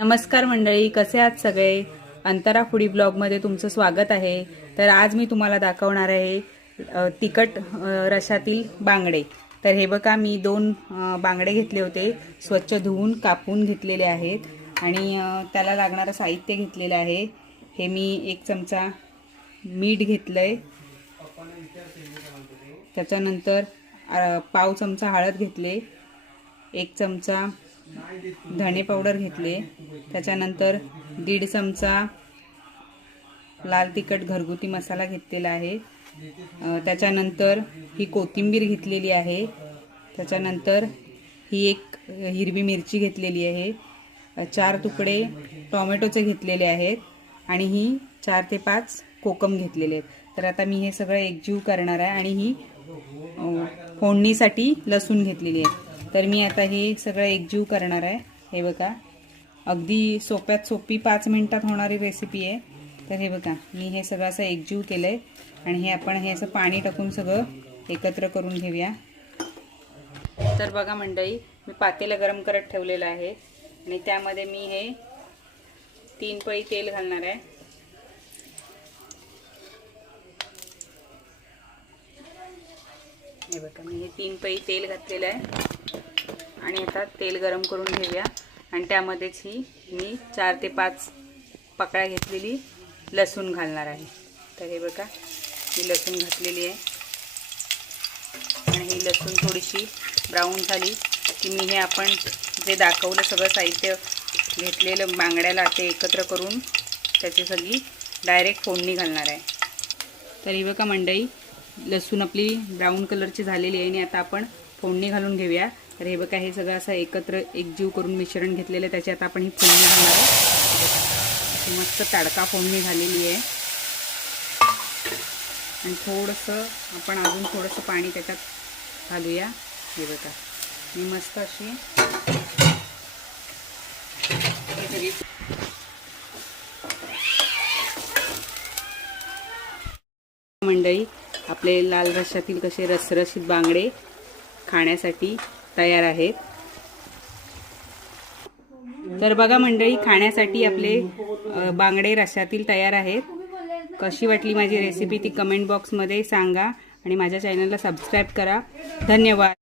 नमस्कार मंडळी, कसे आहात सगळे? अंतरा फूडी ब्लॉगमध्ये तुमचं स्वागत आहे। तर आज मी तुम्हाला दाखवणार आहे तिखट रशातील बांगडे। तर हे बघा, मी 2 बांगडे घेतले होते, स्वच्छ धुवून कापून घेतलेले आहेत आणि त्याला लागणारं साहित्य घेतलेलं आहे। हे मी 1 चमचा मीठ घेतलंय, त्याच्यानंतर पाव चमचा हळद घेतले, 1 चमचा धणे पावडर घेतले, त्याच्यानंतर 1.5 चमचा लाल तिखट घरगुती मसाला घेतलेला आहे, त्याच्यानंतर ही कोथिंबीर घेतलेली आहे, त्याच्यानंतर ही 1 हिरवी मिरची घेतलेली आहे, 4 तुकडे टोमॅटोचे घेतलेले आहेत आणि ही 4 ते 5 कोकम घेतलेले आहेत। तर आता मी हे सगळं एकजीव करणार आहे आणि ही फोडणीसाठी लसूण घेतलेली आहे। तर मी आता हे सगळं एकजीव करणार आहे। हे बघा, अगदी सोप्यात सोपी 5 मिनिटात होणारी रेसिपी आहे। तर हे बघा, मी हे सगळं असं एकजीव केलंय आणि हे आपण हे असं पाणी टाकून सगळं एकत्र करून घेऊया। तर बघा मंडळी, मी पातेलं गरम करत ठेवलेलं आहे आणि त्यामध्ये मी हे 3 पळी तेल घालणार आहे। हे बघा, मी हे 3 पळी तेल घातलेलं आहे आणि आता तेल गरम करून घेऊया आणि त्यामध्येच ही मी 4 ते 5 पाकळ्या घेतलेली लसूण घालणार आहे। तर हे बघा, मी लसूण घातलेली आहे आणि ही लसूण थोडीशी ब्राऊन झाली की मी हे आपण जे दाखवलं सगळं साहित्य घेतलेलं बांगड्याला ते एकत्र करून त्याची सगळी डायरेक्ट फोडणी घालणार आहे। तर ही बघा मंडळी, लसूण आपली ब्राऊन कलरची झालेली आहे आणि आता आपण फोडणी घालून घेऊया। तर हे बघा, हे सगळं असं एकत्र एकजीव करून मिश्रण घेतलेलं आहे, त्याची आता आपण ही फोडणी घालणार आहे। मस्त तडका फोडणी झालेली आहे आणि थोडंसं आपण अजून थोडंसं पाणी त्याच्यात घालूया। हे बघा, मी मस्त अशी मंडळी, आपले लाल रश्श्यातील कसे रसरशीत बांगडे खाण्यासाठी तयार आहेत। तर बघा मंडळी, खाण्यासाठी आपले बांगडे रश्श्यातील तयार आहेत। कशी वाटली माझी रेसिपी ती कमेंट बॉक्समध्ये सांगा आणि माझ्या चॅनलला सबस्क्राईब करा। धन्यवाद।